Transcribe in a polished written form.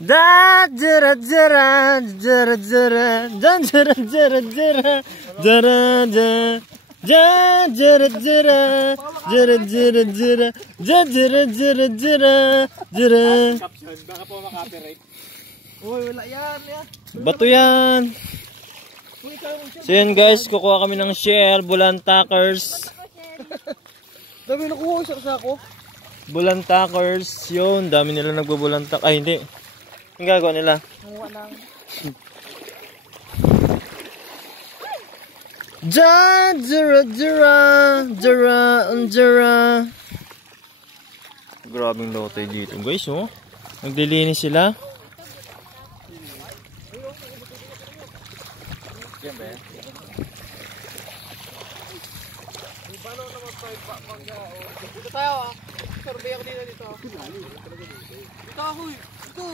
Da jara jara jara jara dan jara jara jara jara jara jara jara jara jara jara jara jara jara jara. Baka po maka-copyright. Uy, wala yan. Bato yan. So yan guys, kukuha kami ng shell, bulantakers. Dami nakuha sa ako. Bulantakers, yun, dami nila nagbubulantak. Ay hindi. Ang gagawa nila? Nakuha lang. Jara jara jara jara. Grabing lote dito guys, oh. Naglilinis sila. Dito tayo ah. Survey ako dito. Dito ako. Dito.